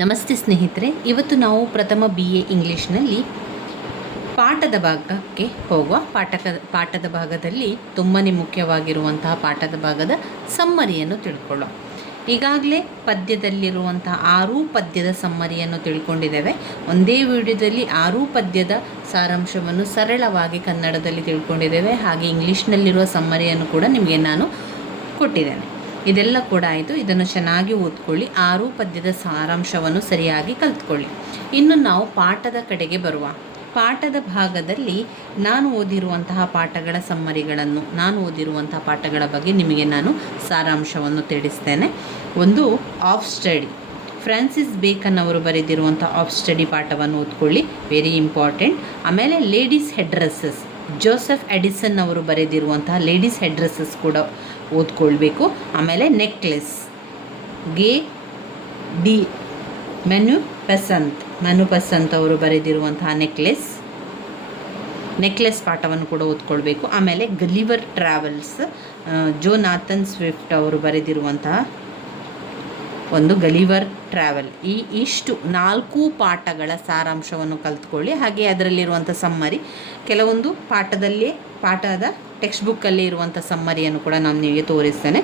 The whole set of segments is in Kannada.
ನಮಸ್ತೆ ಸ್ನೇಹಿತರೆ, ಇವತ್ತು ನಾವು ಪ್ರಥಮ BA ಇಂಗ್ಲೀಷ್ನಲ್ಲಿ ಪಾಠದ ಭಾಗಕ್ಕೆ ಹೋಗುವ. ಪಾಠದ ಭಾಗದಲ್ಲಿ ತುಂಬಾ ಮುಖ್ಯವಾಗಿರುವಂತಹ ಪಾಠದ ಭಾಗದ ಸಮ್ಮರಿಯನ್ನು ತಿಳ್ಕೊಳ್ಳೋಣ. ಈಗಾಗಲೇ ಪದ್ಯದಲ್ಲಿರುವಂತಹ 6 ಪದ್ಯದ ಸಮ್ಮರಿಯನ್ನು ತಿಳ್ಕೊಂಡಿದ್ದೇವೆ. ಒಂದೇ ವಿಡಿಯೋದಲ್ಲಿ 6 ಪದ್ಯದ ಸಾರಾಂಶವನ್ನು ಸರಳವಾಗಿ ಕನ್ನಡದಲ್ಲಿ ತಿಳ್ಕೊಂಡಿದ್ದೇವೆ. ಹಾಗೆ ಇಂಗ್ಲೀಷ್ನಲ್ಲಿರುವ ಸಮ್ಮರಿಯನ್ನು ಕೂಡ ನಿಮಗೆ ನಾನು ಕೊಟ್ಟಿದ್ದೇನೆ. ಇದೆಲ್ಲ ಕೂಡ ಆಯಿತು. ಇದನ್ನು ಚೆನ್ನಾಗಿ ಓದ್ಕೊಳ್ಳಿ. 6 ಪದ್ಯದ ಸಾರಾಂಶವನ್ನು ಸರಿಯಾಗಿ ಕಲಿತ್ಕೊಳ್ಳಿ. ಇನ್ನು ನಾವು ಪಾಠದ ಕಡೆಗೆ ಬರುವ. ಪಾಠದ ಭಾಗದಲ್ಲಿ ನಾನು ಓದಿರುವಂತಹ ಪಾಠಗಳ ಸಮ್ಮರಿಗಳನ್ನು, ನಾನು ಓದಿರುವಂತಹ ಪಾಠಗಳ ಬಗ್ಗೆ ನಿಮಗೆ ನಾನು ಸಾರಾಂಶವನ್ನು ತಿಳಿಸ್ತೇನೆ. ಒಂದು ಆಫ್ ಸ್ಟಡಿ, ಫ್ರಾನ್ಸಿಸ್ ಬೇಕನ್ ಅವರು ಬರೆದಿರುವಂಥ ಆಫ್ ಸ್ಟಡಿ ಪಾಠವನ್ನು ಓದ್ಕೊಳ್ಳಿ, ವೆರಿ ಇಂಪಾರ್ಟೆಂಟ್. ಆಮೇಲೆ ladies head dresses, Joseph Edison ಅವರು ಬರೆದಿರುವಂತಹ ಲೇಡೀಸ್ ಹೆಡ್ ಡ್ರೆಸ್ಸಸ್ ಕೂಡ ಓದ್ಕೊಳ್ಬೇಕು. ಆಮೇಲೆ ನೆಕ್ಲೆಸ್, ಗೆ ಡಿ ಮೆನು ಪಸಂತ್ ಅವರು ಬರೆದಿರುವಂತಹ ನೆಕ್ಲೆಸ್ ಪಾಠವನ್ನು ಕೂಡ ಓದ್ಕೊಳ್ಬೇಕು. ಆಮೇಲೆ ಗಲಿವರ್ ಟ್ರಾವೆಲ್ಸ್, ಜೋನಾಥನ್ ಸ್ವಿಫ್ಟ್ ಅವರು ಬರೆದಿರುವಂತಹ ಒಂದು ಗಲಿವರ್ ಟ್ರಾವೆಲ್. ಇಷ್ಟು 4 ಪಾಠಗಳ ಸಾರಾಂಶವನ್ನು ಕಲಿತ್ಕೊಳ್ಳಿ. ಹಾಗೆ ಅದರಲ್ಲಿರುವಂಥ ಸಮ್ಮರಿ, ಕೆಲವೊಂದು ಪಾಠದ ಟೆಕ್ಸ್ಟ್ ಬುಕ್ಕಲ್ಲಿ ಇರುವಂಥ ಸಮ್ಮರಿಯನ್ನು ಕೂಡ ನಾನು ನಿಮಗೆ ತೋರಿಸ್ತೇನೆ.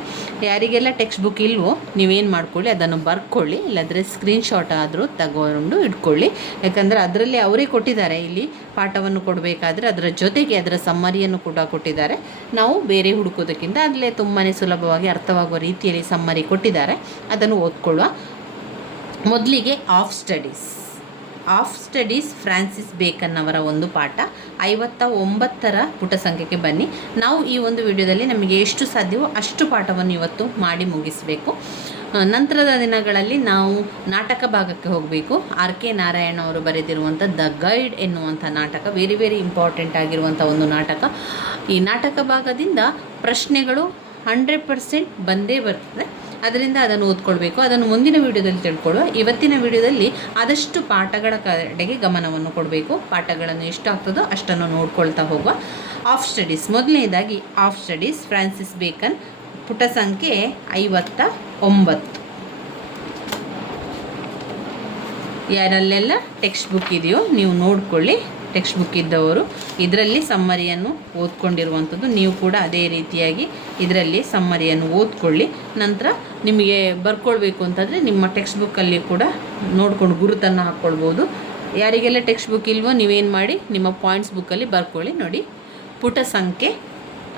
ಯಾರಿಗೆಲ್ಲ ಟೆಕ್ಸ್ಟ್ ಬುಕ್ ಇಲ್ವೋ ನೀವೇನು ಮಾಡ್ಕೊಳ್ಳಿ, ಅದನ್ನು ಬರ್ಕೊಳ್ಳಿ, ಇಲ್ಲಾಂದರೆ ಸ್ಕ್ರೀನ್ಶಾಟ್ ಆದರೂ ತಗೊಂಡು ಇಟ್ಕೊಳ್ಳಿ. ಯಾಕಂದರೆ ಅದರಲ್ಲಿ ಅವರೇ ಕೊಟ್ಟಿದ್ದಾರೆ. ಇಲ್ಲಿ ಪಾಠವನ್ನು ಕೊಡಬೇಕಾದ್ರೆ ಅದರ ಜೊತೆಗೆ ಅದರ ಸಮ್ಮರಿಯನ್ನು ಕೂಡ ಕೊಟ್ಟಿದ್ದಾರೆ. ನಾವು ಬೇರೆ ಹುಡುಕೋದಕ್ಕಿಂತ ಅದರಲ್ಲೇ ತುಂಬಾ ಸುಲಭವಾಗಿ ಅರ್ಥವಾಗುವ ರೀತಿಯಲ್ಲಿ ಸಮ್ಮರಿ ಕೊಟ್ಟಿದ್ದಾರೆ. ಅದನ್ನು ಓದ್ಕೊಳ್ಳುವ. ಮೊದಲಿಗೆ ಆಫ್ ಸ್ಟಡೀಸ್ ಫ್ರಾನ್ಸಿಸ್ ಬೇಕನ್ ಅವರ ಒಂದು ಪಾಠ. 59ರ ಪುಟ ಸಂಖ್ಯೆಗೆ ಬನ್ನಿ. ನಾವು ಈ ಒಂದು ವಿಡಿಯೋದಲ್ಲಿ ನಮಗೆ ಎಷ್ಟು ಸಾಧ್ಯವೋ ಅಷ್ಟು ಪಾಠವನ್ನು ಇವತ್ತು ಮಾಡಿ ಮುಗಿಸಬೇಕು. ನಂತರದ ದಿನಗಳಲ್ಲಿ ನಾವು ನಾಟಕ ಭಾಗಕ್ಕೆ ಹೋಗಬೇಕು. RK ನಾರಾಯಣ ಅವರು ಬರೆದಿರುವಂಥ ದ ಗೈಡ್ ಎನ್ನುವಂಥ ನಾಟಕ ವೆರಿ ವೆರಿ ಇಂಪಾರ್ಟೆಂಟ್ ಆಗಿರುವಂಥ ಒಂದು ನಾಟಕ. ಈ ನಾಟಕ ಭಾಗದಿಂದ ಪ್ರಶ್ನೆಗಳು 100% ಬಂದೇ ಬರ್ತದೆ. ಅದರಿಂದ ಅದನ್ನು ಓದ್ಕೊಳ್ಬೇಕು. ಅದನ್ನು ಮುಂದಿನ ವಿಡಿಯೋದಲ್ಲಿ ತಿಳ್ಕೊಳ್ಳುವ. ಇವತ್ತಿನ ವಿಡಿಯೋದಲ್ಲಿ ಆದಷ್ಟು ಪಾಠಗಳ ಕಡೆಗೆ ಗಮನವನ್ನು ಕೊಡಬೇಕು. ಪಾಠಗಳನ್ನು ಎಷ್ಟಾಗ್ತದೋ ಅಷ್ಟನ್ನು ನೋಡ್ಕೊಳ್ತಾ ಹೋಗುವ. ಆಫ್ ಸ್ಟಡೀಸ್, ಮೊದಲನೇದಾಗಿ ಆಫ್ ಸ್ಟಡೀಸ್ ಫ್ರಾನ್ಸಿಸ್ ಬೇಕನ್, ಪುಟ ಸಂಖ್ಯೆ 59. ಯಾರಲ್ಲೆಲ್ಲ ಟೆಕ್ಸ್ಟ್ ಬುಕ್ ಇದೆಯೋ ನೀವು ನೋಡ್ಕೊಳ್ಳಿ. ಟೆಕ್ಸ್ಟ್ ಬುಕ್ ಇದ್ದವರು ಇದರಲ್ಲಿ ಸಮ್ಮರಿಯನ್ನು ಓದ್ಕೊಂಡಿರುವಂಥದ್ದು. ನೀವು ಕೂಡ ಅದೇ ರೀತಿಯಾಗಿ ಇದರಲ್ಲಿ ಸಮ್ಮರಿಯನ್ನು ಓದ್ಕೊಳ್ಳಿ. ನಂತರ ನಿಮಗೆ ಬರ್ಕೊಳ್ಬೇಕು ಅಂತಂದರೆ ನಿಮ್ಮ ಟೆಕ್ಸ್ಟ್ ಬುಕ್ಕಲ್ಲಿ ಕೂಡ ನೋಡ್ಕೊಂಡು ಗುರುತನ್ನು ಹಾಕ್ಕೊಳ್ಬೋದು. ಯಾರಿಗೆಲ್ಲ ಟೆಕ್ಸ್ಟ್ ಬುಕ್ ಇಲ್ವೋ ನೀವೇನು ಮಾಡಿ, ನಿಮ್ಮ ಪಾಯಿಂಟ್ಸ್ ಬುಕ್ಕಲ್ಲಿ ಬರ್ಕೊಳ್ಳಿ. ನೋಡಿ, ಪುಟ ಸಂಖ್ಯೆ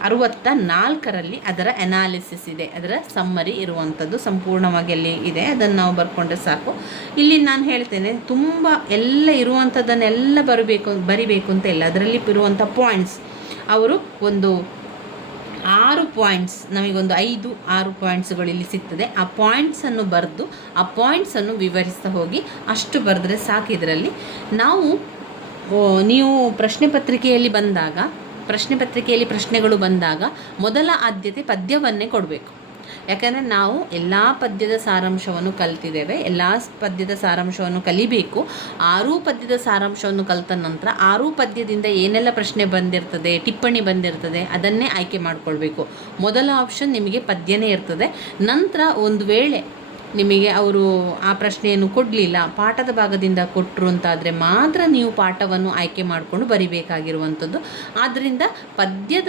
64ರಲ್ಲಿ ಅದರ ಅನಾಲಿಸಿಸ್ ಇದೆ, ಅದರ ಸಮ್ಮರಿ ಇರುವಂಥದ್ದು ಸಂಪೂರ್ಣವಾಗಿ ಅಲ್ಲಿ ಇದೆ. ಅದನ್ನು ನಾವು ಬರ್ಕೊಂಡ್ರೆ ಸಾಕು. ಇಲ್ಲಿ ನಾನು ಹೇಳ್ತೇನೆ, ತುಂಬ ಎಲ್ಲ ಇರುವಂಥದ್ದನ್ನೆಲ್ಲ ಬರಿಬೇಕು ಅಂತ ಇಲ್ಲ. ಅದರಲ್ಲಿ ಇರುವಂಥ ಪಾಯಿಂಟ್ಸ್, ಅವರು ಒಂದು 6 ಪಾಯಿಂಟ್ಸ್, ನಮಗೊಂದು 5-6 ಪಾಯಿಂಟ್ಸ್ಗಳು ಇಲ್ಲಿ ಸಿಗ್ತದೆ. ಆ ಪಾಯಿಂಟ್ಸನ್ನು ಬರೆದು ಆ ಪಾಯಿಂಟ್ಸನ್ನು ವಿವರಿಸ್ತಾ ಹೋಗಿ. ಅಷ್ಟು ಬರೆದ್ರೆ ಸಾಕು. ಇದರಲ್ಲಿ ನೀವು ಪ್ರಶ್ನೆ ಪತ್ರಿಕೆಯಲ್ಲಿ ಪ್ರಶ್ನೆಗಳು ಬಂದಾಗ ಮೊದಲ ಆದ್ಯತೆ ಪದ್ಯವನ್ನೇ ಕೊಡಬೇಕು. ಯಾಕಂದರೆ ನಾವು ಎಲ್ಲ ಪದ್ಯದ ಸಾರಾಂಶವನ್ನು ಕಲ್ತಿದ್ದೇವೆ. ಎಲ್ಲ ಪದ್ಯದ ಸಾರಾಂಶವನ್ನು ಕಲಿಬೇಕು. 6 ಪದ್ಯದ ಸಾರಾಂಶವನ್ನು ಕಲಿತ ನಂತರ 6 ಪದ್ಯದಿಂದ ಏನೆಲ್ಲ ಪ್ರಶ್ನೆ ಬಂದಿರ್ತದೆ, ಟಿಪ್ಪಣಿ ಬಂದಿರ್ತದೆ, ಅದನ್ನೇ ಆಯ್ಕೆ ಮಾಡಿಕೊಳ್ಬೇಕು. ಮೊದಲ ಆಪ್ಷನ್ ನಿಮಗೆ ಪದ್ಯನೇ ಇರ್ತದೆ. ನಂತರ ಒಂದು ವೇಳೆ ನಿಮಗೆ ಅವರು ಆ ಪ್ರಶ್ನೆಯನ್ನು ಕೊಡಲಿಲ್ಲ, ಪಾಠದ ಭಾಗದಿಂದ ಕೊಟ್ಟರು ಅಂತಾದರೆ ಮಾತ್ರ ನೀವು ಪಾಠವನ್ನು ಆಯ್ಕೆ ಮಾಡಿಕೊಂಡು ಬರಿಬೇಕಾಗಿರುವಂಥದ್ದು. ಆದ್ದರಿಂದ ಪದ್ಯದ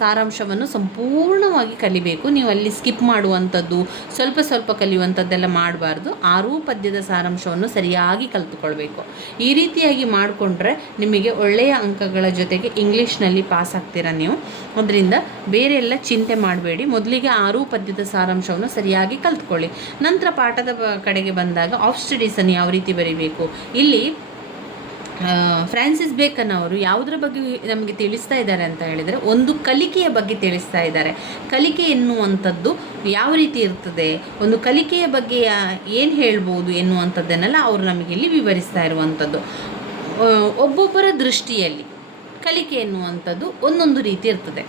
ಸಾರಾಂಶವನ್ನು ಸಂಪೂರ್ಣವಾಗಿ ಕಲಿಬೇಕು. ನೀವು ಅಲ್ಲಿ ಸ್ಕಿಪ್ ಮಾಡುವಂಥದ್ದು, ಸ್ವಲ್ಪ ಕಲಿಯುವಂಥದ್ದೆಲ್ಲ ಮಾಡಬಾರ್ದು. 6 ಪದ್ಯದ ಸಾರಾಂಶವನ್ನು ಸರಿಯಾಗಿ ಕಲಿತುಕೊಳ್ಬೇಕು. ಈ ರೀತಿಯಾಗಿ ಮಾಡಿಕೊಂಡ್ರೆ ನಿಮಗೆ ಒಳ್ಳೆಯ ಅಂಕಗಳ ಜೊತೆಗೆ ಇಂಗ್ಲೀಷ್ನಲ್ಲಿ ಪಾಸ್ ಆಗ್ತೀರಾ ನೀವು. ಅದರಿಂದ ಬೇರೆ ಎಲ್ಲ ಚಿಂತೆ ಮಾಡಬೇಡಿ. ಮೊದಲಿಗೆ 6 ಪದ್ಯದ ಸಾರಾಂಶವನ್ನು ಸರಿಯಾಗಿ ಕಲಿತ್ಕೊಳ್ಳಿ. ನಂತರ ಪಾಠದ ಕಡೆಗೆ ಬಂದಾಗ ಆಫ್ ಸ್ಟಡೀಸನ್ನು ಯಾವ ರೀತಿ ಬರೀಬೇಕು. ಇಲ್ಲಿ ಫ್ರಾನ್ಸಿಸ್ ಬೇಕನ್ ಅವರು ಯಾವುದರ ಬಗ್ಗೆ ನಮಗೆ ತಿಳಿಸ್ತಾ ಇದ್ದಾರೆ ಅಂತ ಹೇಳಿದರೆ, ಒಂದು ಕಲಿಕೆಯ ಬಗ್ಗೆ ತಿಳಿಸ್ತಾ ಇದ್ದಾರೆ. ಕಲಿಕೆ ಎನ್ನುವಂಥದ್ದು ಯಾವ ರೀತಿ ಇರ್ತದೆ, ಒಂದು ಕಲಿಕೆಯ ಬಗ್ಗೆ ಏನು ಹೇಳ್ಬೋದು ಎನ್ನುವಂಥದ್ದನ್ನೆಲ್ಲ ಅವರು ನಮಗೆ ಇಲ್ಲಿ ವಿವರಿಸ್ತಾ ಇರುವಂಥದ್ದು. ಒಬ್ಬೊಬ್ಬರ ದೃಷ್ಟಿಯಲ್ಲಿ ಕಲಿಕೆ ಎನ್ನುವಂಥದ್ದು ಒಂದೊಂದು ರೀತಿ ಇರ್ತದೆ.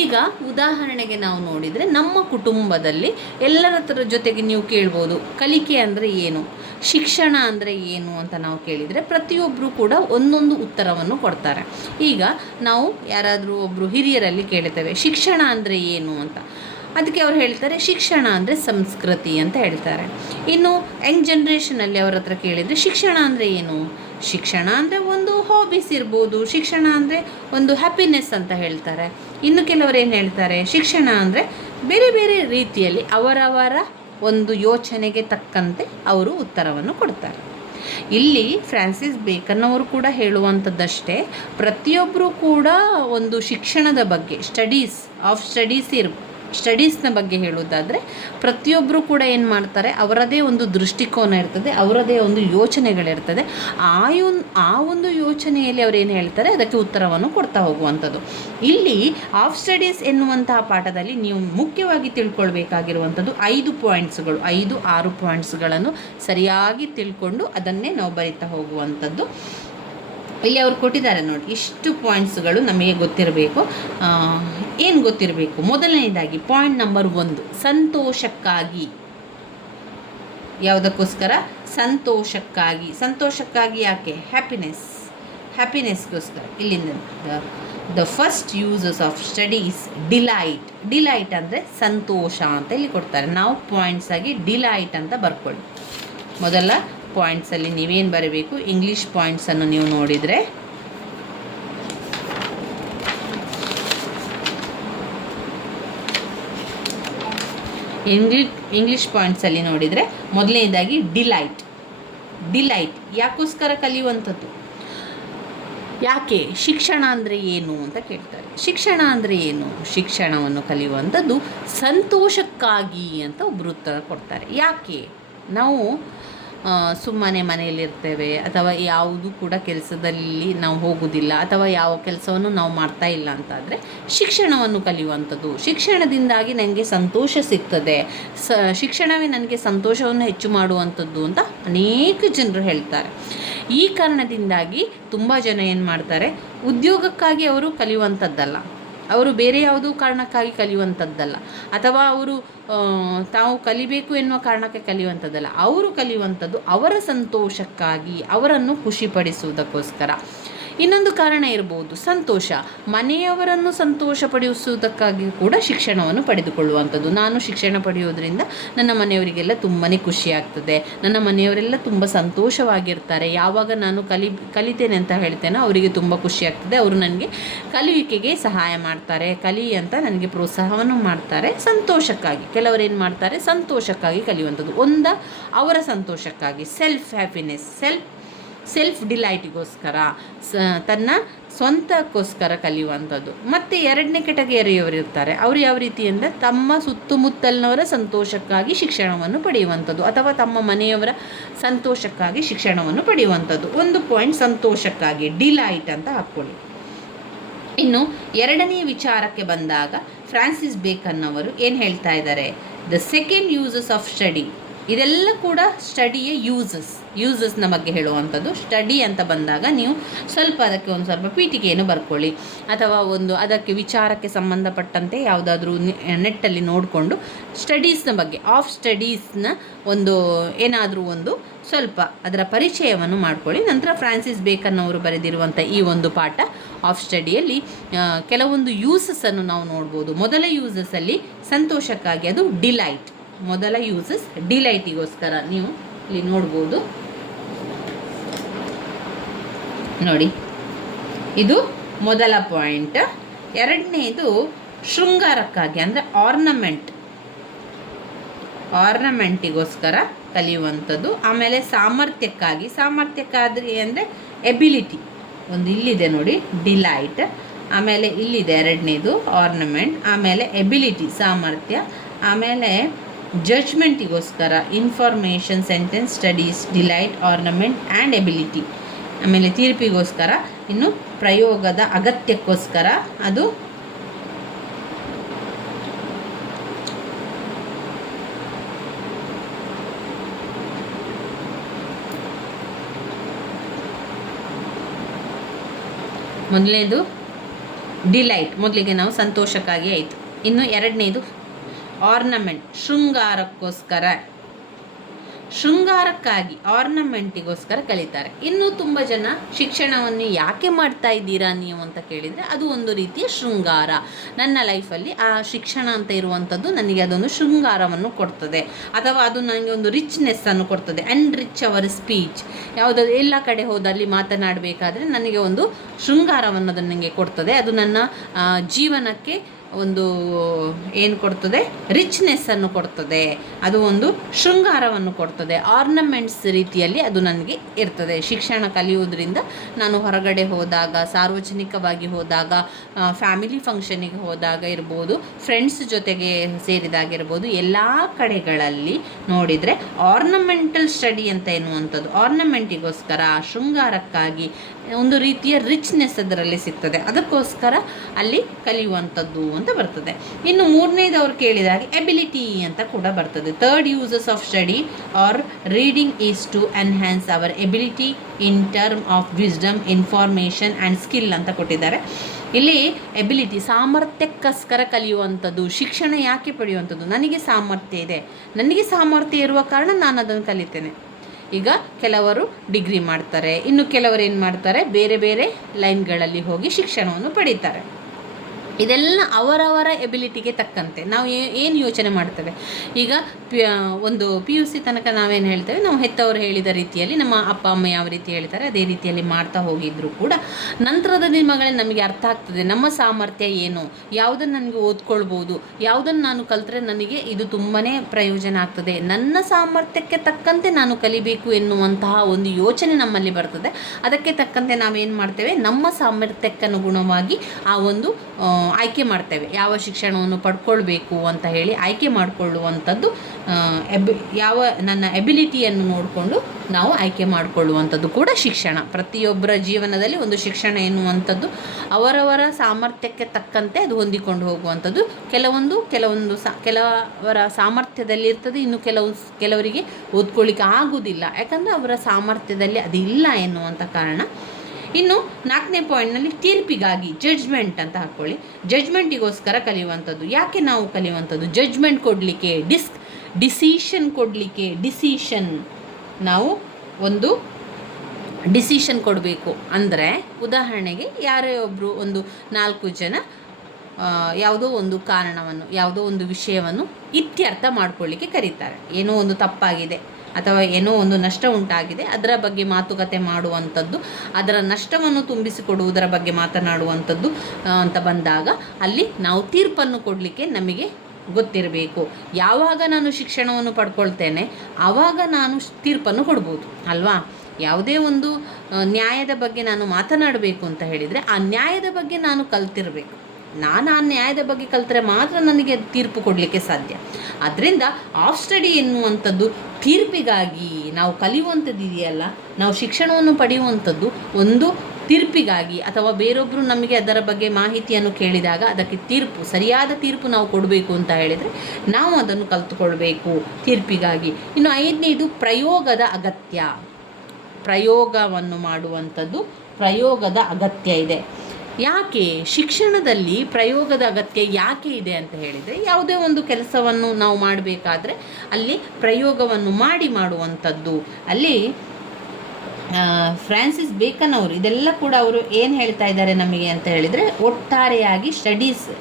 ಈಗ ಉದಾಹರಣೆಗೆ ನಾವು ನೋಡಿದರೆ, ನಮ್ಮ ಕುಟುಂಬದಲ್ಲಿ ಎಲ್ಲರ ಜೊತೆಗೆ ನೀವು ಕೇಳ್ಬೋದು, ಕಲಿಕೆ ಅಂದರೆ ಏನು, ಶಿಕ್ಷಣ ಅಂದರೆ ಏನು ಅಂತ ನಾವು ಕೇಳಿದರೆ ಪ್ರತಿಯೊಬ್ಬರು ಕೂಡ ಒಂದೊಂದು ಉತ್ತರವನ್ನು ಕೊಡ್ತಾರೆ. ಈಗ ನಾವು ಯಾರಾದರೂ ಒಬ್ಬರು ಹಿರಿಯರಲ್ಲಿ ಕೇಳ್ತೇವೆ ಶಿಕ್ಷಣ ಅಂದರೆ ಏನು ಅಂತ. ಅದಕ್ಕೆ ಅವ್ರು ಹೇಳ್ತಾರೆ ಶಿಕ್ಷಣ ಅಂದರೆ ಸಂಸ್ಕೃತಿ ಅಂತ ಹೇಳ್ತಾರೆ. ಇನ್ನು ಯಂಗ್ ಜನ್ರೇಷನಲ್ಲಿ ಅವ್ರ ಹತ್ರ ಕೇಳಿದರೆ ಶಿಕ್ಷಣ ಅಂದರೆ ಏನು, ಶಿಕ್ಷಣ ಅಂದರೆ ಒಂದು ಹಾಬೀಸ್ ಇರ್ಬೋದು, ಶಿಕ್ಷಣ ಅಂದರೆ ಒಂದು ಹ್ಯಾಪಿನೆಸ್ ಅಂತ ಹೇಳ್ತಾರೆ. ಇನ್ನು ಕೆಲವರು ಏನು ಹೇಳ್ತಾರೆ, ಶಿಕ್ಷಣ ಅಂದರೆ ಬೇರೆ ಬೇರೆ ರೀತಿಯಲ್ಲಿ ಅವರವರ ಒಂದು ಯೋಚನೆಗೆ ತಕ್ಕಂತೆ ಅವರು ಉತ್ತರವನ್ನು ಕೊಡ್ತಾರೆ. ಇಲ್ಲಿ ಫ್ರಾನ್ಸಿಸ್ ಬೇಕನ್ ಅವರು ಕೂಡ ಹೇಳುವಂಥದ್ದಷ್ಟೇ, ಪ್ರತಿಯೊಬ್ಬರೂ ಕೂಡ ಒಂದು ಶಿಕ್ಷಣದ ಬಗ್ಗೆ ಸ್ಟಡೀಸ್ನ ಬಗ್ಗೆ ಹೇಳೋದಾದರೆ ಪ್ರತಿಯೊಬ್ಬರು ಕೂಡ ಏನು ಮಾಡ್ತಾರೆ, ಅವರದೇ ಒಂದು ದೃಷ್ಟಿಕೋನ ಇರ್ತದೆ, ಅವರದೇ ಒಂದು ಯೋಚನೆಗಳಿರ್ತದೆ. ಆ ಒಂದು ಯೋಚನೆಯಲ್ಲಿ ಅವರು ಏನು ಹೇಳ್ತಾರೆ ಅದಕ್ಕೆ ಉತ್ತರವನ್ನು ಕೊಡ್ತಾ ಹೋಗುವಂಥದ್ದು. ಇಲ್ಲಿ ಆಫ್ ಸ್ಟಡೀಸ್ ಎನ್ನುವಂತಹ ಪಾಠದಲ್ಲಿ ನೀವು ಮುಖ್ಯವಾಗಿ ತಿಳ್ಕೊಳ್ಬೇಕಾಗಿರುವಂಥದ್ದು 5 ಪಾಯಿಂಟ್ಸ್ಗಳು, 5-6 ಪಾಯಿಂಟ್ಸ್ಗಳನ್ನು ಸರಿಯಾಗಿ ತಿಳ್ಕೊಂಡು ಅದನ್ನೇ ನಾವು ಬರಿತಾ ಹೋಗುವಂಥದ್ದು. ಇಲ್ಲಿ ಅವ್ರು ಕೊಟ್ಟಿದ್ದಾರೆ ನೋಡಿ, ಇಷ್ಟು ಪಾಯಿಂಟ್ಸ್ಗಳು ನಮಗೆ ಗೊತ್ತಿರಬೇಕು. ಏನು ಗೊತ್ತಿರಬೇಕು? ಮೊದಲನೇದಾಗಿ ಪಾಯಿಂಟ್ ನಂಬರ್ 1, ಸಂತೋಷಕ್ಕಾಗಿ. ಯಾವುದಕ್ಕೋಸ್ಕರ? ಸಂತೋಷಕ್ಕಾಗಿ ಯಾಕೆ? ಹ್ಯಾಪಿನೆಸ್ಗೋಸ್ಕರ. ಇಲ್ಲಿಂದ the first uses of studies delight ಅಂದರೆ ಸಂತೋಷ ಅಂತ ಇಲ್ಲಿ ಕೊಡ್ತಾರೆ. ನಾವು ಪಾಯಿಂಟ್ಸ್ ಆಗಿ ಡಿಲೈಟ್ ಅಂತ ಬರ್ಕೊಳ್ಳಿ. ಮೊದಲ ಪಾಯಿಂಟ್ಸಲ್ಲಿ ನೀವೇನು ಬರಬೇಕು, ಇಂಗ್ಲೀಷ್ ಪಾಯಿಂಟ್ಸನ್ನು ನೀವು ನೋಡಿದರೆ ಇಂಗ್ಲೀಷ್ ಪಾಯಿಂಟ್ಸಲ್ಲಿ ನೋಡಿದರೆ ಮೊದಲನೇದಾಗಿ ಡಿಲೈಟ್ ಯಾಕೋಸ್ಕರ ಕಲಿಯುವಂಥದ್ದು? ಯಾಕೆ? ಶಿಕ್ಷಣ ಅಂದರೆ ಏನು ಅಂತ ಕೇಳ್ತಾರೆ. ಶಿಕ್ಷಣ ಅಂದರೆ ಏನು? ಶಿಕ್ಷಣವನ್ನು ಕಲಿಯುವಂಥದ್ದು ಸಂತೋಷಕ್ಕಾಗಿ ಅಂತ ಒಬ್ಬರು ಉತ್ತರ ಕೊಡ್ತಾರೆ. ಯಾಕೆ? ನಾವು ಸುಮ್ಮನೆ ಮನೆಯಲ್ಲಿರ್ತೇವೆ ಅಥವಾ ಯಾವುದು ಕೂಡ ಕೆಲಸದಲ್ಲಿ ನಾವು ಹೋಗೋದಿಲ್ಲ ಅಥವಾ ಯಾವ ಕೆಲಸವನ್ನು ನಾವು ಮಾಡ್ತಾ ಇಲ್ಲ ಅಂತಾದರೆ ಶಿಕ್ಷಣವನ್ನು ಕಲಿಯುವಂಥದ್ದು. ಶಿಕ್ಷಣದಿಂದಾಗಿ ನನಗೆ ಸಂತೋಷ ಸಿಗ್ತದೆ, ಶಿಕ್ಷಣವೇ ನನಗೆ ಸಂತೋಷವನ್ನು ಹೆಚ್ಚು ಮಾಡುವಂಥದ್ದು ಅಂತ ಅನೇಕ ಜನರು ಹೇಳ್ತಾರೆ. ಈ ಕಾರಣದಿಂದಾಗಿ ತುಂಬ ಜನ ಏನು ಮಾಡ್ತಾರೆ, ಉದ್ಯೋಗಕ್ಕಾಗಿ ಅವರು ಕಲಿಯುವಂಥದ್ದಲ್ಲ, ಅವರು ಬೇರೆ ಯಾವುದೂ ಕಾರಣಕ್ಕಾಗಿ ಕಲಿಯುವಂಥದ್ದಲ್ಲ, ಅಥವಾ ಅವರು ತಾವು ಕಲಿಬೇಕು ಎನ್ನುವ ಕಾರಣಕ್ಕೆ ಕಲಿಯುವಂಥದ್ದಲ್ಲ. ಅವರು ಕಲಿಯುವಂಥದ್ದು ಅವರ ಸಂತೋಷಕ್ಕಾಗಿ, ಅವರನ್ನು ಖುಷಿಪಡಿಸುವುದಕ್ಕೋಸ್ಕರ. ಇನ್ನೊಂದು ಕಾರಣ ಇರ್ಬೋದು, ಸಂತೋಷ, ಮನೆಯವರನ್ನು ಸಂತೋಷಪಡಿಸುವುದಕ್ಕಾಗಿ ಕೂಡ ಶಿಕ್ಷಣವನ್ನು ಪಡೆದುಕೊಳ್ಳುವಂಥದ್ದು. ನಾನು ಶಿಕ್ಷಣ ಪಡೆಯೋದ್ರಿಂದ ನನ್ನ ಮನೆಯವರಿಗೆಲ್ಲ ತುಂಬಾ ಖುಷಿಯಾಗ್ತದೆ, ನನ್ನ ಮನೆಯವರೆಲ್ಲ ತುಂಬ ಸಂತೋಷವಾಗಿರ್ತಾರೆ, ಯಾವಾಗ ನಾನು ಕಲಿತೇನೆ ಅಂತ ಹೇಳ್ತೇನೆ ಅವರಿಗೆ ತುಂಬ ಖುಷಿಯಾಗ್ತದೆ, ಅವರು ನನಗೆ ಕಲಿಯುವಿಕೆಗೆ ಸಹಾಯ ಮಾಡ್ತಾರೆ, ಕಲಿ ಅಂತ ನನಗೆ ಪ್ರೋತ್ಸಾಹವನ್ನು ಮಾಡ್ತಾರೆ. ಸಂತೋಷಕ್ಕಾಗಿ ಕೆಲವರು ಮಾಡ್ತಾರೆ, ಸಂತೋಷಕ್ಕಾಗಿ ಕಲಿಯುವಂಥದ್ದು. ಅವರ ಸಂತೋಷಕ್ಕಾಗಿ, ಸೆಲ್ಫ್ ಡಿಲೈಟಿಗೋಸ್ಕರ, ತನ್ನ ಸ್ವಂತಕ್ಕೋಸ್ಕರ ಕಲಿಯುವಂಥದ್ದು. ಮತ್ತು ಎರಡನೇ ಕೆಟಗರಿಯವರು ಇರ್ತಾರೆ, ಅವರು ಯಾವ ರೀತಿ ಅಂದರೆ ತಮ್ಮ ಸುತ್ತಮುತ್ತಲಿನವರ ಸಂತೋಷಕ್ಕಾಗಿ ಶಿಕ್ಷಣವನ್ನು ಪಡೆಯುವಂಥದ್ದು ಅಥವಾ ತಮ್ಮ ಮನೆಯವರ ಸಂತೋಷಕ್ಕಾಗಿ ಶಿಕ್ಷಣವನ್ನು ಪಡೆಯುವಂಥದ್ದು. ಒಂದು ಪಾಯಿಂಟ್ ಸಂತೋಷಕ್ಕಾಗಿ, ಡಿಲೈಟ್ ಅಂತ ಹಾಕ್ಕೊಳ್ಳಿ. ಇನ್ನು ಎರಡನೇ ವಿಚಾರಕ್ಕೆ ಬಂದಾಗ ಫ್ರಾನ್ಸಿಸ್ ಬೇಕನ್ ಅವರು ಏನು ಹೇಳ್ತಾ ಇದ್ದಾರೆ, the second uses of study. ಇದೆಲ್ಲ ಕೂಡ ಸ್ಟಡಿಯ ಯೂಸಸ್ನ ಬಗ್ಗೆ ಹೇಳುವಂಥದ್ದು. ಸ್ಟಡಿ ಅಂತ ಬಂದಾಗ ನೀವು ಅದಕ್ಕೆ ಒಂದು ಸ್ವಲ್ಪ ಪೀಠಿಕೆಯನ್ನು ಬರ್ಕೊಳ್ಳಿ, ಅಥವಾ ಅದಕ್ಕೆ ವಿಚಾರಕ್ಕೆ ಸಂಬಂಧಪಟ್ಟಂತೆ ಯಾವುದಾದ್ರೂ ನೆಟ್ಟಲ್ಲಿ ನೋಡಿಕೊಂಡು ಸ್ಟಡೀಸ್ನ ಬಗ್ಗೆ, ಆಫ್ ಸ್ಟಡೀಸ್ನ ಏನಾದರೂ ಸ್ವಲ್ಪ ಅದರ ಪರಿಚಯವನ್ನು ಮಾಡ್ಕೊಳ್ಳಿ. ನಂತರ ಫ್ರಾನ್ಸಿಸ್ ಬೇಕನ್ ಅವರು ಬರೆದಿರುವಂಥ ಈ ಒಂದು ಪಾಠ ಆಫ್ ಸ್ಟಡಿಯಲ್ಲಿ ಕೆಲವೊಂದು ಯೂಸಸ್ಸನ್ನು ನಾವು ನೋಡ್ಬೋದು. ಮೊದಲ ಯೂಸಸ್ಸಲ್ಲಿ ಸಂತೋಷಕ್ಕಾಗಿ, ಅದು ಡಿಲೈಟ್. ಮೊದಲ ಯೂಸಸ್ ಡಿಲೈಟಿಗೋಸ್ಕರ. ನೀವು ಇಲ್ಲಿ ನೋಡ್ಬೋದು ನೋಡಿ, ಇದು ಮೊದಲ ಪಾಯಿಂಟ್. ಎರಡನೇದು ಶೃಂಗಾರಕ್ಕಾಗಿ, ಅಂದರೆ ಆರ್ನಮೆಂಟಿಗೋಸ್ಕರ ಕಲಿಯುವಂಥದ್ದು. ಆಮೇಲೆ ಸಾಮರ್ಥ್ಯಕ್ಕಾಗಿ ಅಂದರೆ ಎಬಿಲಿಟಿ. ಇಲ್ಲಿದೆ ನೋಡಿ ಡಿಲೈಟ್, ಆಮೇಲೆ ಇಲ್ಲಿದೆ ಎರಡನೇದು ಆರ್ನಮೆಂಟ್, ಆಮೇಲೆ ಎಬಿಲಿಟಿ ಸಾಮರ್ಥ್ಯ, ಆಮೇಲೆ ಜಡ್ಜ್ಮೆಂಟಿಗೋಸ್ಕರ information, sentence, studies, delight, ornament and ability. ಆಮೇಲೆ ತೀರ್ಪಿಗೋಸ್ಕರ, ಇನ್ನು ಪ್ರಯೋಗದ ಅಗತ್ಯಕ್ಕೋಸ್ಕರ, ಅದು ಮೊದಲನೇದು ಡಿಲೈಟ್, ಮೊದಲಿಗೆ ನಾವು ಸಂತೋಷಕ್ಕಾಗಿ ಆಯಿತು. ಇನ್ನು ಎರಡನೇದು ಆರ್ನಮೆಂಟ್, ಶೃಂಗಾರಕ್ಕೋಸ್ಕರ. ಶೃಂಗಾರಕ್ಕಾಗಿ, ಆರ್ನಮೆಂಟಿಗೋಸ್ಕರ ಕಲಿತಾರೆ. ಇನ್ನು ತುಂಬ ಜನ ಶಿಕ್ಷಣವನ್ನು ಯಾಕೆ ಮಾಡ್ತಾ ಇದ್ದೀರಾ ನೀವು ಅಂತ ಕೇಳಿದರೆ, ಅದು ಒಂದು ರೀತಿಯ ಶೃಂಗಾರ. ನನ್ನ ಲೈಫಲ್ಲಿ ಆ ಶಿಕ್ಷಣ ಅಂತ ಇರುವಂಥದ್ದು ನನಗೆ ಅದೊಂದು ಶೃಂಗಾರವನ್ನು ಕೊಡ್ತದೆ, ಅಥವಾ ಅದು ನನಗೆ ಒಂದು ರಿಚ್ನೆಸ್ಸನ್ನು ಕೊಡ್ತದೆ. ಆ್ಯಂಡ್ ರಿಚ್ ಅವರ್ ಸ್ಪೀಚ್, ಯಾವುದಾದ್ರು ಎಲ್ಲ ಕಡೆ ಹೋದಲ್ಲಿ ಮಾತನಾಡಬೇಕಾದ್ರೆ ನನಗೆ ಒಂದು ಶೃಂಗಾರವನ್ನು ಅದು ನನಗೆ ಕೊಡ್ತದೆ. ಅದು ನನ್ನ ಜೀವನಕ್ಕೆ ಒಂದು ಏನು ಕೊಡ್ತದೆ, ರಿಚ್ನೆಸ್ಸನ್ನು ಕೊಡ್ತದೆ, ಅದು ಒಂದು ಶೃಂಗಾರವನ್ನು ಕೊಡ್ತದೆ. ಆರ್ನಮೆಂಟ್ಸ್ ರೀತಿಯಲ್ಲಿ ಅದು ನನಗೆ ಇರ್ತದೆ. ಶಿಕ್ಷಣ ಕಲಿಯುವುದರಿಂದ ನಾನು ಹೊರಗಡೆ ಹೋದಾಗ, ಸಾರ್ವಜನಿಕವಾಗಿ ಹೋದಾಗ, ಫ್ಯಾಮಿಲಿ ಫಂಕ್ಷನಿಗೆ ಹೋದಾಗ ಇರ್ಬೋದು, ಫ್ರೆಂಡ್ಸ್ ಜೊತೆಗೆ ಸೇರಿದಾಗಿರ್ಬೋದು, ಎಲ್ಲ ಕಡೆಗಳಲ್ಲಿ ನೋಡಿದರೆ ಆರ್ನಮೆಂಟಲ್ ಸ್ಟಡಿ ಅಂತ ಎನ್ನುವಂಥದ್ದು, ಆರ್ನಮೆಂಟಿಗೋಸ್ಕರ, ಶೃಂಗಾರಕ್ಕಾಗಿ ಒಂದು ರೀತಿಯ ರಿಚ್ನೆಸ್ ಅದರಲ್ಲಿ ಸಿಗ್ತದೆ, ಅದಕ್ಕೋಸ್ಕರ ಅಲ್ಲಿ ಕಲಿಯುವಂಥದ್ದು ಅಂತ ಬರ್ತದೆ. ಇನ್ನು ಮೂರನೇದು ಅವ್ರು ಕೇಳಿದಾಗ ಎಬಿಲಿಟಿ ಅಂತ ಕೂಡ ಬರ್ತದೆ. Third uses of study or reading is to enhance our ability in term of wisdom, information and skill ಅಂತ ಕೊಟ್ಟಿದ್ದಾರೆ. ಇಲ್ಲಿ ಎಬಿಲಿಟಿ, ಸಾಮರ್ಥ್ಯಕ್ಕೋಸ್ಕರ ಕಲಿಯುವಂಥದ್ದು. ಶಿಕ್ಷಣ ಯಾಕೆ ಪಡೆಯುವಂಥದ್ದು? ನನಗೆ ಸಾಮರ್ಥ್ಯ ಇದೆ, ನನಗೆ ಸಾಮರ್ಥ್ಯ ಇರುವ ಕಾರಣ ನಾನು ಅದನ್ನು ಕಲಿತೇನೆ. ಈಗ ಕೆಲವರು ಡಿಗ್ರಿ ಮಾಡ್ತಾರೆ, ಇನ್ನು ಕೆಲವರು ಏನು ಮಾಡ್ತಾರೆ, ಬೇರೆ ಬೇರೆ ಲೈನ್ಗಳಲ್ಲಿ ಹೋಗಿ ಶಿಕ್ಷಣವನ್ನು ಪಡೀತಾರೆ. ಇದೆಲ್ಲ ಅವರವರ ಎಬಿಲಿಟಿಗೆ ತಕ್ಕಂತೆ ನಾವು ಏನು ಯೋಚನೆ ಮಾಡ್ತೇವೆ. ಈಗ ಒಂದು PUC ತನಕ ನಾವೇನು ಹೇಳ್ತೇವೆ, ನಾವು ಹೆತ್ತವರು ಹೇಳಿದ ರೀತಿಯಲ್ಲಿ ನಮ್ಮ ಅಪ್ಪ ಅಮ್ಮ ಯಾವ ರೀತಿ ಹೇಳ್ತಾರೆ ಅದೇ ರೀತಿಯಲ್ಲಿ ಮಾಡ್ತಾ ಹೋಗಿದ್ರು ಕೂಡ ನಂತರದ ದಿನಗಳಲ್ಲಿ ನಮಗೆ ಅರ್ಥ ಆಗ್ತದೆ ನಮ್ಮ ಸಾಮರ್ಥ್ಯ ಏನು, ಯಾವುದನ್ನು ನನಗೆ ಓದ್ಕೊಳ್ಬೋದು, ಯಾವುದನ್ನು ನಾನು ಕಲಿತ್ರೆ ನನಗೆ ಇದು ತುಂಬಾ ಪ್ರಯೋಜನ ಆಗ್ತದೆ, ನನ್ನ ಸಾಮರ್ಥ್ಯಕ್ಕೆ ತಕ್ಕಂತೆ ನಾನು ಕಲಿಬೇಕು ಎನ್ನುವಂತಹ ಒಂದು ಯೋಚನೆ ನಮ್ಮಲ್ಲಿ ಬರ್ತದೆ. ಅದಕ್ಕೆ ತಕ್ಕಂತೆ ನಾವೇನು ಮಾಡ್ತೇವೆ, ನಮ್ಮ ಸಾಮರ್ಥ್ಯಕ್ಕನುಗುಣವಾಗಿ ಆ ಒಂದು ಆಯ್ಕೆ ಮಾಡ್ತೇವೆ, ಯಾವ ಶಿಕ್ಷಣವನ್ನು ಪಡ್ಕೊಳ್ಬೇಕು ಅಂತ ಹೇಳಿ ಆಯ್ಕೆ ಮಾಡಿಕೊಳ್ಳುವಂಥದ್ದು. ಯಾವ ನನ್ನ ಎಬಿಲಿಟಿಯನ್ನು ನೋಡಿಕೊಂಡು ನಾವು ಆಯ್ಕೆ ಮಾಡಿಕೊಳ್ಳುವಂಥದ್ದು ಕೂಡ ಶಿಕ್ಷಣ. ಪ್ರತಿಯೊಬ್ಬರ ಜೀವನದಲ್ಲಿ ಒಂದು ಶಿಕ್ಷಣ ಎನ್ನುವಂಥದ್ದು ಅವರವರ ಸಾಮರ್ಥ್ಯಕ್ಕೆ ತಕ್ಕಂತೆ ಅದು ಹೊಂದಿಕೊಂಡು ಹೋಗುವಂಥದ್ದು. ಕೆಲವರ ಸಾಮರ್ಥ್ಯದಲ್ಲಿರ್ತದೆ, ಇನ್ನು ಕೆಲವರಿಗೆ ಓದ್ಕೊಳ್ಳಿಕ್ಕೆ ಆಗುವುದಿಲ್ಲ, ಯಾಕಂದರೆ ಅವರ ಸಾಮರ್ಥ್ಯದಲ್ಲಿ ಅದಿಲ್ಲ ಎನ್ನುವಂಥ ಕಾರಣ. ಇನ್ನು 4ನೇ ಪಾಯಿಂಟ್ನಲ್ಲಿ ತೀರ್ಪಿಗಾಗಿ, ಜಡ್ಜ್ಮೆಂಟ್ ಅಂತ ಹಾಕ್ಕೊಳ್ಳಿ. ಜಡ್ಜ್ಮೆಂಟಿಗೋಸ್ಕರ ಕಲಿಯುವಂಥದ್ದು. ಯಾಕೆ ನಾವು ಕಲಿಯುವಂಥದ್ದು? ಜಡ್ಜ್ಮೆಂಟ್ ಕೊಡಲಿಕ್ಕೆ, ಡಿಸಿಷನ್ ಕೊಡಲಿಕ್ಕೆ. ನಾವು ಒಂದು ಡಿಸಿಷನ್ ಕೊಡಬೇಕು ಅಂದರೆ, ಉದಾಹರಣೆಗೆ ಯಾರೇ ಒಬ್ಬರು ಒಂದು 4 ಜನ ಯಾವುದೋ ಒಂದು ಕಾರಣವನ್ನು, ಯಾವುದೋ ಒಂದು ವಿಷಯವನ್ನು ಇತ್ಯರ್ಥ ಮಾಡ್ಕೊಳ್ಳಿಕ್ಕೆ ಕರೀತಾರೆ. ಏನೋ ಒಂದು ತಪ್ಪಾಗಿದೆ ಅಥವಾ ಏನೋ ಒಂದು ನಷ್ಟ ಉಂಟಾಗಿದೆ, ಅದರ ಬಗ್ಗೆ ಮಾತುಕತೆ ಮಾಡುವಂಥದ್ದು, ಅದರ ನಷ್ಟವನ್ನು ತುಂಬಿಸಿಕೊಡುವುದರ ಬಗ್ಗೆ ಮಾತನಾಡುವಂಥದ್ದು ಅಂತ ಬಂದಾಗ ಅಲ್ಲಿ ನಾವು ತೀರ್ಪನ್ನು ಕೊಡಲಿಕ್ಕೆ ನಮಗೆ ಗೊತ್ತಿರಬೇಕು. ಯಾವಾಗ ನಾನು ಶಿಕ್ಷಣವನ್ನು ಪಡ್ಕೊಳ್ತೇನೆ ಆವಾಗ ನಾನು ತೀರ್ಪನ್ನು ಕೊಡ್ಬೋದು ಅಲ್ವಾ. ಯಾವುದೇ ಒಂದು ನ್ಯಾಯದ ಬಗ್ಗೆ ನಾನು ಮಾತನಾಡಬೇಕು ಅಂತ ಹೇಳಿದರೆ ಆ ನ್ಯಾಯದ ಬಗ್ಗೆ ನಾನು ಕಲ್ತಿರಬೇಕು. ನಾನು ಆ ನ್ಯಾಯದ ಬಗ್ಗೆ ಕಲ್ತರೆ ಮಾತ್ರ ನನಗೆ ತೀರ್ಪು ಕೊಡಲಿಕ್ಕೆ ಸಾಧ್ಯ. ಆದ್ದರಿಂದ ಆಫ್ ಸ್ಟಡಿ ಎನ್ನುವಂಥದ್ದು ತೀರ್ಪಿಗಾಗಿ ನಾವು ಕಲಿಯುವಂಥದ್ದು ಇದೆಯಲ್ಲ, ನಾವು ಶಿಕ್ಷಣವನ್ನು ಪಡೆಯುವಂಥದ್ದು ಒಂದು ತೀರ್ಪಿಗಾಗಿ, ಅಥವಾ ಬೇರೊಬ್ಬರು ನಮಗೆ ಅದರ ಬಗ್ಗೆ ಮಾಹಿತಿಯನ್ನು ಕೇಳಿದಾಗ ಅದಕ್ಕೆ ಸರಿಯಾದ ತೀರ್ಪು ನಾವು ಕೊಡಬೇಕು ಅಂತ ಹೇಳಿದರೆ ನಾವು ಅದನ್ನು ಕಲಿತುಕೊಳ್ಬೇಕು ತೀರ್ಪಿಗಾಗಿ. ಇನ್ನು 5ನೇದು ಪ್ರಯೋಗದ ಅಗತ್ಯ. ಪ್ರಯೋಗವನ್ನು ಮಾಡುವಂಥದ್ದು, ಪ್ರಯೋಗದ ಅಗತ್ಯ ಇದೆ. ಯಾಕೆ ಶಿಕ್ಷಣದಲ್ಲಿ ಪ್ರಯೋಗದ ಅಗತ್ಯ ಯಾಕೆ ಇದೆ ಅಂತ ಹೇಳಿದರೆ, ಯಾವುದೇ ಒಂದು ಕೆಲಸವನ್ನು ನಾವು ಮಾಡಬೇಕಾದ್ರೆ ಅಲ್ಲಿ ಪ್ರಯೋಗವನ್ನು ಮಾಡುವಂಥದ್ದು. ಅಲ್ಲಿ ಫ್ರಾನ್ಸಿಸ್ ಬೇಕನ್ ಅವರು ಇದೆಲ್ಲ ಕೂಡ ಅವರು ಏನು ಹೇಳ್ತಾ ಇದ್ದಾರೆ ನಮಗೆ ಅಂತ ಹೇಳಿದರೆ, ಒಟ್ಟಾರೆಯಾಗಿ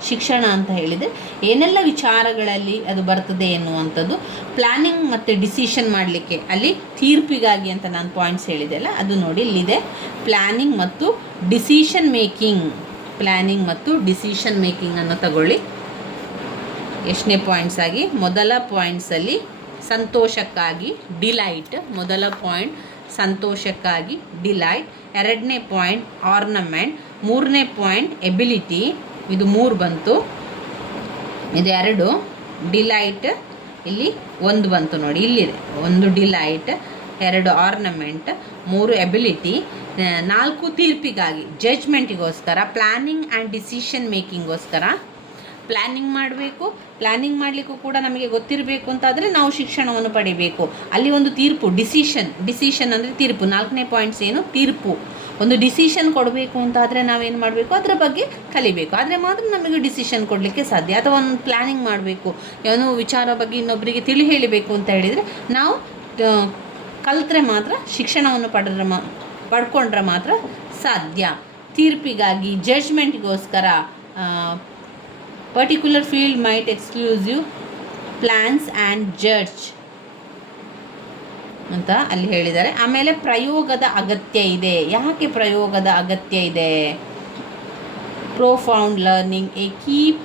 ಶಿಕ್ಷಣ ಅಂತ ಹೇಳಿದರೆ ಏನೆಲ್ಲ ವಿಚಾರಗಳಲ್ಲಿ ಅದು ಬರ್ತದೆ ಎನ್ನುವಂಥದ್ದು. ಪ್ಲ್ಯಾನಿಂಗ್ ಮತ್ತು ಡಿಸಿಷನ್ ಮಾಡಲಿಕ್ಕೆ, ಅಲ್ಲಿ ತೀರ್ಪಿಗಾಗಿ ಅಂತ ನಾನು ಪಾಯಿಂಟ್ಸ್ ಹೇಳಿದೆ ಅಲ್ಲ, ಅದು ನೋಡಿ ಇಲ್ಲಿದೆ. ಪ್ಲ್ಯಾನಿಂಗ್ ಮತ್ತು ಡಿಸಿಷನ್ ಮೇಕಿಂಗ್ ಅನ್ನು ತಗೊಳ್ಳಿ. ಎಷ್ಟನೇ ಪಾಯಿಂಟ್ಸ್ ಆಗಿ, ಮೊದಲ ಪಾಯಿಂಟ್ಸಲ್ಲಿ ಸಂತೋಷಕ್ಕಾಗಿ ಡಿಲೈಟ್, ಮೊದಲ ಪಾಯಿಂಟ್ ಸಂತೋಷಕ್ಕಾಗಿ ಡಿಲೈಟ್, 2ನೇ ಪಾಯಿಂಟ್ ಆರ್ನಮೆಂಟ್, 3ನೇ ಪಾಯಿಂಟ್ ಎಬಿಲಿಟಿ, ಇದು 3 ಬಂತು, ಇದು 2 ಡಿಲೈಟ್, ಇಲ್ಲಿ 1 ಬಂತು ನೋಡಿ, ಇಲ್ಲಿದೆ 1 ಡಿಲೈಟ್, 2 ಆರ್ನಮೆಂಟ್, 3 ಎಬಿಲಿಟಿ, 4 ತೀರ್ಪಿಗಾಗಿ ಜಡ್ಜ್ಮೆಂಟಿಗೋಸ್ಕರ, ಪ್ಲ್ಯಾನಿಂಗ್ ಆ್ಯಂಡ್ ಡಿಸಿಷನ್ ಮೇಕಿಂಗೋಸ್ಕರ. ಪ್ಲ್ಯಾನಿಂಗ್ ಮಾಡಬೇಕು, ಪ್ಲ್ಯಾನಿಂಗ್ ಮಾಡಲಿಕ್ಕೂ ಕೂಡ ನಮಗೆ ಗೊತ್ತಿರಬೇಕು ಅಂತಾದರೆ ನಾವು ಶಿಕ್ಷಣವನ್ನು ಪಡಿಬೇಕು. ಅಲ್ಲಿ ಒಂದು ತೀರ್ಪು, ಡಿಸಿಷನ್ ಅಂದರೆ ತೀರ್ಪು. 4ನೇ ಪಾಯಿಂಟ್ಸ್ ಏನು, ತೀರ್ಪು. ಒಂದು ಡಿಸಿಷನ್ ಕೊಡಬೇಕು ಅಂತಾದರೆ ನಾವೇನು ಮಾಡಬೇಕು, ಅದರ ಬಗ್ಗೆ ಕಲಿಬೇಕು, ಆದರೆ ಮಾತ್ರ ನಮಗೆ ಡಿಸಿಷನ್ ಕೊಡಲಿಕ್ಕೆ ಸಾಧ್ಯ. ಅಥವಾ ಒಂದು ಪ್ಲ್ಯಾನಿಂಗ್ ಮಾಡಬೇಕು, ಏನೋ ವಿಚಾರ ಬಗ್ಗೆ ಇನ್ನೊಬ್ಬರಿಗೆ ಹೇಳಬೇಕು ಅಂತ ಹೇಳಿದರೆ ನಾವು ಕಲ್ತ್ರೆ ಮಾತ್ರ ಶಿಕ್ಷಣವನ್ನು ಪಡ್ಕೊಂಡ್ರೆ ಮಾತ್ರ ಸಾಧ್ಯ. ತೀರ್ಪಿಗಾಗಿ, ಜಡ್ಜ್ಮೆಂಟ್ಗೋಸ್ಕರ particular field might exclusive plans and judge ಅಂತ ಅಲ್ಲಿ ಹೇಳಿದ್ದಾರೆ. ಆಮೇಲೆ ಪ್ರಯೋಗದ ಅಗತ್ಯ ಇದೆ. ಯಾಕೆ ಪ್ರಯೋಗದ ಅಗತ್ಯ ಇದೆ? Profound learning, a keep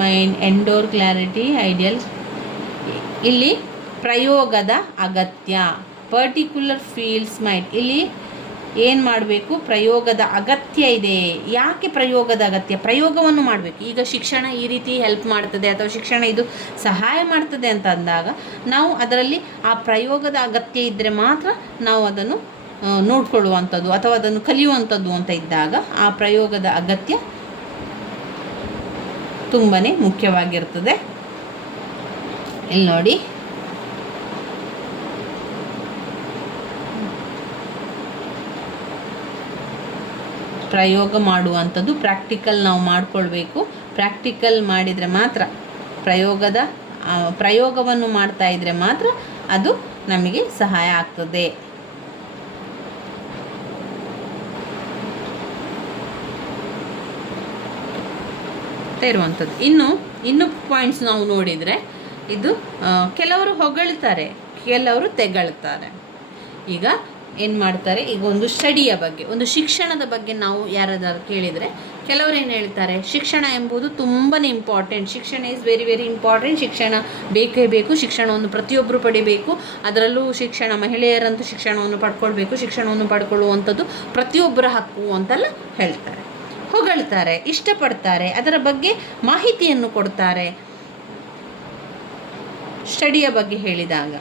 mind, endure clarity, ideal. ಇಲ್ಲಿ ಪ್ರಯೋಗದ ಅಗತ್ಯ, ಪರ್ಟಿಕ್ಯುಲರ್ ಫೀಲ್ಡ್ಸ್ ಮೈಟ್, ಇಲ್ಲಿ ಏನು ಮಾಡಬೇಕು? ಪ್ರಯೋಗದ ಅಗತ್ಯ ಇದೆ. ಯಾಕೆ ಪ್ರಯೋಗದ ಅಗತ್ಯ? ಪ್ರಯೋಗವನ್ನು ಮಾಡಬೇಕು. ಈಗ ಶಿಕ್ಷಣ ಈ ರೀತಿ ಹೆಲ್ಪ್ ಮಾಡ್ತದೆ ಅಥವಾ ಶಿಕ್ಷಣ ಇದು ಸಹಾಯ ಮಾಡ್ತದೆ ಅಂತ ಅಂದಾಗ ನಾವು ಅದರಲ್ಲಿ ಆ ಪ್ರಯೋಗದ ಅಗತ್ಯ ಇದ್ದರೆ ಮಾತ್ರ ನಾವು ಅದನ್ನು ನೋಡ್ಕೊಳ್ಳುವಂಥದ್ದು ಅಥವಾ ಅದನ್ನು ಕಲಿಯುವಂಥದ್ದು ಅಂತ ಇದ್ದಾಗ ಆ ಪ್ರಯೋಗದ ಅಗತ್ಯ ತುಂಬಾ ಮುಖ್ಯವಾಗಿರ್ತದೆ. ಇಲ್ಲಿ ನೋಡಿ, ಪ್ರಯೋಗ ಮಾಡುವಂಥದ್ದು ಪ್ರಾಕ್ಟಿಕಲ್ ನಾವು ಮಾಡಿಕೊಳ್ಬೇಕು. ಪ್ರಾಕ್ಟಿಕಲ್ ಮಾಡಿದರೆ ಮಾತ್ರ, ಪ್ರಯೋಗವನ್ನು ಮಾಡ್ತಾ ಇದ್ದರೆ ಮಾತ್ರ ಅದು ನಮಗೆ ಸಹಾಯ ಆಗ್ತದೆ. ಇರುವಂಥದ್ದು ಇನ್ನು ಪಾಯಿಂಟ್ಸ್ ನಾವು ನೋಡಿದರೆ ಇದು ಕೆಲವರು ಹೊಗಳ್ತಾರೆ, ಕೆಲವರು ತೆಗಳ್ತಾರೆ. ಈಗ ಏನು ಮಾಡ್ತಾರೆ? ಈಗ ಒಂದು ಸ್ಟಡಿಯ ಬಗ್ಗೆ, ಒಂದು ಶಿಕ್ಷಣದ ಬಗ್ಗೆ ನಾವು ಯಾರಾದರೂ ಕೇಳಿದರೆ ಕೆಲವರು ಏನು ಹೇಳ್ತಾರೆ? ಶಿಕ್ಷಣ ಎಂಬುದು ತುಂಬಾ ಇಂಪಾರ್ಟೆಂಟ್, ಶಿಕ್ಷಣ ಈಸ್ ವೆರಿ ವೆರಿ ಇಂಪಾರ್ಟೆಂಟ್, ಶಿಕ್ಷಣ ಬೇಕೇ ಬೇಕು, ಶಿಕ್ಷಣವನ್ನು ಪ್ರತಿಯೊಬ್ಬರು ಪಡಿಬೇಕು, ಅದರಲ್ಲೂ ಮಹಿಳೆಯರಂತೂ ಶಿಕ್ಷಣವನ್ನು ಪಡ್ಕೊಳ್ಬೇಕು, ಶಿಕ್ಷಣವನ್ನು ಪಡ್ಕೊಳ್ಳುವಂಥದ್ದು ಪ್ರತಿಯೊಬ್ಬರ ಹಕ್ಕು ಅಂತೆಲ್ಲ ಹೇಳ್ತಾರೆ, ಹೊಗಳ್ತಾರೆ, ಇಷ್ಟಪಡ್ತಾರೆ, ಅದರ ಬಗ್ಗೆ ಮಾಹಿತಿಯನ್ನು ಕೊಡ್ತಾರೆ ಸ್ಟಡಿಯ ಬಗ್ಗೆ ಹೇಳಿದಾಗ.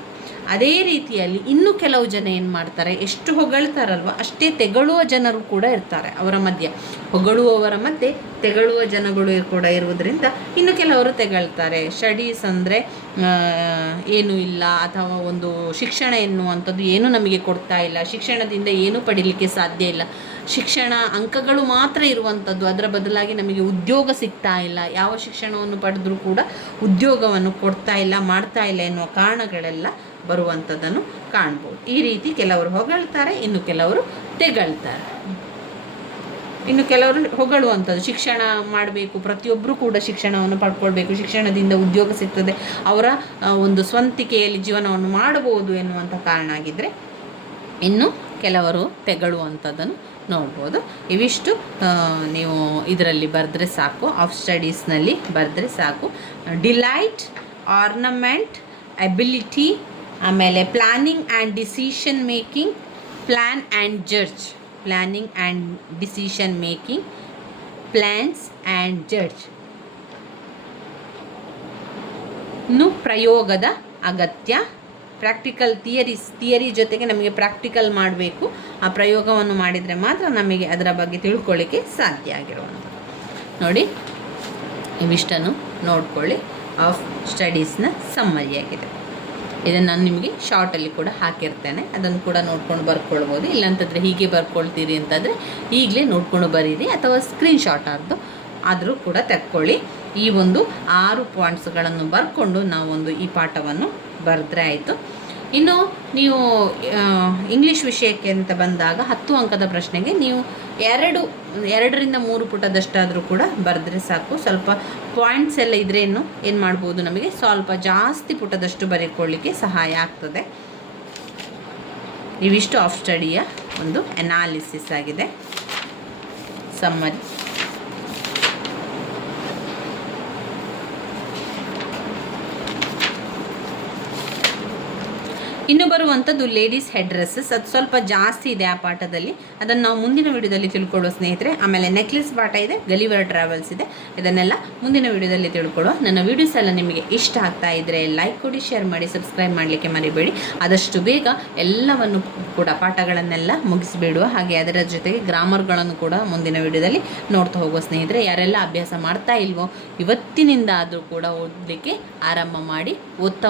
ಅದೇ ರೀತಿಯಲ್ಲಿ ಇನ್ನು ಕೆಲವು ಜನ ಏನು ಮಾಡ್ತಾರೆ? ಎಷ್ಟು ಹೊಗಳ್ತಾರಲ್ವ ಅಷ್ಟೇ ತೆಗಳುವ ಜನರು ಕೂಡ ಇರ್ತಾರೆ ಅವರ ಮಧ್ಯೆ. ಹೊಗಳುವವರ ಮಧ್ಯೆ ತೆಗಳುವ ಜನಗಳು ಕೂಡ ಇರುವುದರಿಂದ ಇನ್ನು ಕೆಲವರು ತೆಗಳ್ತಾರೆ. ಸ್ಟಡೀಸ್ ಅಂದರೆ ಏನೂ ಇಲ್ಲ, ಅಥವಾ ಒಂದು ಶಿಕ್ಷಣ ಎನ್ನುವಂಥದ್ದು ಏನೂ ನಮಗೆ ಕೊಡ್ತಾ ಇಲ್ಲ, ಶಿಕ್ಷಣದಿಂದ ಏನೂ ಪಡೀಲಿಕ್ಕೆ ಸಾಧ್ಯ ಇಲ್ಲ, ಶಿಕ್ಷಣ ಅಂಕಗಳು ಮಾತ್ರ ಇರುವಂಥದ್ದು, ಅದರ ಬದಲಾಗಿ ನಮಗೆ ಉದ್ಯೋಗ ಸಿಗ್ತಾ ಇಲ್ಲ, ಯಾವ ಶಿಕ್ಷಣವನ್ನು ಪಡೆದರೂ ಕೂಡ ಉದ್ಯೋಗವನ್ನು ಕೊಡ್ತಾ ಇಲ್ಲ, ಮಾಡ್ತಾ ಇಲ್ಲ ಎನ್ನುವ ಕಾರಣಗಳೆಲ್ಲ ಬರುವಂಥದ್ದನ್ನು ಕಾಣ್ಬೋದು. ಈ ರೀತಿ ಕೆಲವರು ಹೊಗಳ್ತಾರೆ, ಇನ್ನು ಕೆಲವರು ತೆಗಳ್ತಾರೆ. ಇನ್ನು ಕೆಲವರು ಹೊಗಳುವಂಥದ್ದು, ಶಿಕ್ಷಣ ಮಾಡಬೇಕು, ಪ್ರತಿಯೊಬ್ಬರೂ ಕೂಡ ಶಿಕ್ಷಣವನ್ನು ಪಡ್ಕೊಳ್ಬೇಕು, ಶಿಕ್ಷಣದಿಂದ ಉದ್ಯೋಗ ಸಿಗ್ತದೆ, ಅವರ ಒಂದು ಸ್ವಂತಿಕೆಯಲ್ಲಿ ಜೀವನವನ್ನು ಮಾಡಬಹುದು ಎನ್ನುವಂಥ ಕಾರಣ ಆಗಿದ್ದರೆ ಇನ್ನು ಕೆಲವರು ತೆಗಳುವಂಥದ್ದನ್ನು ನೋಡ್ಬೋದು. ಇವಿಷ್ಟು ನೀವು ಇದರಲ್ಲಿ ಬರೆದ್ರೆ ಸಾಕು, ಆಫ್ ಸ್ಟಡೀಸ್ನಲ್ಲಿ ಬರೆದ್ರೆ ಸಾಕು. ಡಿಲೈಟ್, ಆರ್ನಮೆಂಟ್, ಎಬಿಲಿಟಿ, ಆಮೇಲೆ planning and decision making, plan and judge, planning and decision making, plans and judge. ಇನ್ನು ಪ್ರಯೋಗದ ಅಗತ್ಯ, ಪ್ರಾಕ್ಟಿಕಲ್ ಥಿಯರಿ ಜೊತೆಗೆ ನಮಗೆ ಪ್ರಾಕ್ಟಿಕಲ್ ಮಾಡಬೇಕು, ಆ ಪ್ರಯೋಗವನ್ನು ಮಾಡಿದರೆ ಮಾತ್ರ ನಮಗೆ ಅದರ ಬಗ್ಗೆ ತಿಳ್ಕೊಳ್ಳಿಕ್ಕೆ ಸಾಧ್ಯ ಆಗಿರುವಂಥದ್ದು. ನೋಡಿ, ಇವಿಷ್ಟನ್ನು ನೋಡ್ಕೊಳ್ಳಿ. ಆಫ್ ಸ್ಟಡೀಸ್ನ ಸಮ್ಮರಿಯಾಗಿದೆ. ಇದನ್ನು ನಾನು ನಿಮಗೆ ಶಾರ್ಟಲ್ಲಿ ಕೂಡ ಹಾಕಿರ್ತೇನೆ, ಅದನ್ನು ಕೂಡ ನೋಡ್ಕೊಂಡು ಬರ್ಕೊಳ್ಬೋದು. ಇಲ್ಲಾಂತಂದರೆ ಹೀಗೆ ಬರ್ಕೊಳ್ತೀರಿ ಅಂತಂದರೆ ಈಗಲೇ ನೋಡ್ಕೊಂಡು ಬರೀರಿ, ಅಥವಾ ಸ್ಕ್ರೀನ್ಶಾಟ್ ಆದರೂ ಕೂಡ ತೆಕ್ಕೊಳ್ಳಿ. ಈ ಒಂದು 6 ಪಾಯಿಂಟ್ಸ್ಗಳನ್ನು ಬರ್ಕೊಂಡು ನಾವೊಂದು ಈ ಪಾಠವನ್ನು ಬರೆದ್ರೆ ಆಯಿತು. ಇನ್ನು ನೀವು ಇಂಗ್ಲೀಷ್ ವಿಷಯಕ್ಕೆ ಅಂತ ಬಂದಾಗ 10 ಅಂಕದ ಪ್ರಶ್ನೆಗೆ ನೀವು 2ರಿಂದ 3 ಪುಟದಷ್ಟಾದರೂ ಕೂಡ ಬರೆದ್ರೆ ಸಾಕು. ಸ್ವಲ್ಪ ಪಾಯಿಂಟ್ಸ್ ಎಲ್ಲ ಇದ್ದರೆ ಏನು ಮಾಡ್ಬೋದು, ನಮಗೆ ಸ್ವಲ್ಪ ಜಾಸ್ತಿ ಪುಟದಷ್ಟು ಬರೆಕೊಳ್ಳಿಕ್ಕೆ ಸಹಾಯ ಆಗ್ತದೆ. ಇವಿಷ್ಟು ಆಫ್ ಸ್ಟಡಿಯ ಒಂದು ಅನಾಲಿಸಿಸ್ ಆಗಿದೆ, ಸಮ್ಮರಿ. ಇನ್ನು ಬರುವಂಥದ್ದು ಲೇಡೀಸ್ ಹೆಡ್ ಡ್ರೆಸ್ಸಸ್, ಅದು ಸ್ವಲ್ಪ ಜಾಸ್ತಿ ಇದೆ ಆ ಪಾಠದಲ್ಲಿ, ಅದನ್ನು ನಾವು ಮುಂದಿನ ವಿಡಿಯೋದಲ್ಲಿ ತಿಳ್ಕೊಳ್ಳೋ ಸ್ನೇಹಿತರೆ. ಆಮೇಲೆ ನೆಕ್ಲೆಸ್ ಪಾಠ ಇದೆ, ಗಲಿವರ್ ಟ್ರಾವೆಲ್ಸ್ ಇದೆ, ಇದನ್ನೆಲ್ಲ ಮುಂದಿನ ವಿಡಿಯೋದಲ್ಲಿ ತಿಳ್ಕೊಳ್ಳೋ. ನನ್ನ ವೀಡಿಯೋಸ್ ಎಲ್ಲ ನಿಮಗೆ ಇಷ್ಟ ಆಗ್ತಾ ಇದ್ದರೆ ಲೈಕ್ ಕೊಡಿ, ಶೇರ್ ಮಾಡಿ, ಸಬ್ಸ್ಕ್ರೈಬ್ ಮಾಡಲಿಕ್ಕೆ ಮರಿಬೇಡಿ. ಆದಷ್ಟು ಬೇಗ ಎಲ್ಲವನ್ನು ಕೂಡ ಪಾಠಗಳನ್ನೆಲ್ಲ ಮುಗಿಸಿಬಿಡುವ. ಹಾಗೆ ಅದರ ಜೊತೆಗೆ ಗ್ರಾಮರ್ಗಳನ್ನು ಕೂಡ ಮುಂದಿನ ವಿಡಿಯೋದಲ್ಲಿ ನೋಡ್ತಾ ಹೋಗುವ ಸ್ನೇಹಿತರೆ. ಯಾರೆಲ್ಲ ಅಭ್ಯಾಸ ಮಾಡ್ತಾ ಇಲ್ವೋ ಇವತ್ತಿನಿಂದ ಆದರೂ ಕೂಡ ಓದಲಿಕ್ಕೆ ಆರಂಭ ಮಾಡಿ, ಓದ್ತಾ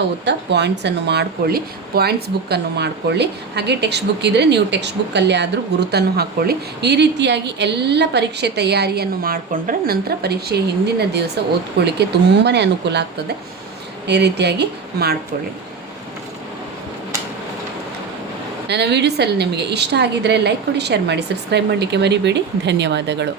ಪಾಯಿಂಟ್ಸನ್ನು ಮಾಡಿಕೊಳ್ಳಿ, ಪಾಯಿಂಟ್ಸ್ ಬುಕ್ಕನ್ನು ಮಾಡಿಕೊಳ್ಳಿ. ಹಾಗೆ ಟೆಕ್ಸ್ಟ್ ಬುಕ್ ಇದ್ದರೆ ನೀವು ಟೆಕ್ಸ್ಟ್ ಬುಕ್ಕಲ್ಲಿ ಆದರೂ ಗುರುತನ್ನು ಹಾಕ್ಕೊಳ್ಳಿ. ಈ ರೀತಿಯಾಗಿ ಎಲ್ಲ ಪರೀಕ್ಷೆ ತಯಾರಿಯನ್ನು ಮಾಡಿಕೊಂಡ್ರೆ ನಂತರ ಪರೀಕ್ಷೆಯ ಹಿಂದಿನ ದಿವಸ ಓದ್ಕೊಳ್ಳಿಕ್ಕೆ ತುಂಬಾ ಅನುಕೂಲ ಆಗ್ತದೆ. ಈ ರೀತಿಯಾಗಿ ಮಾಡಿಕೊಳ್ಳಿ. ನನ್ನ ವೀಡಿಯೋಸ್ ಎಲ್ಲ ನಿಮಗೆ ಇಷ್ಟ ಆಗಿದ್ದರೆ ಲೈಕ್ ಕೊಡಿ, ಶೇರ್ ಮಾಡಿ, ಸಬ್ಸ್ಕ್ರೈಬ್ ಮಾಡಲಿಕ್ಕೆ ಮರಿಬೇಡಿ. ಧನ್ಯವಾದಗಳು.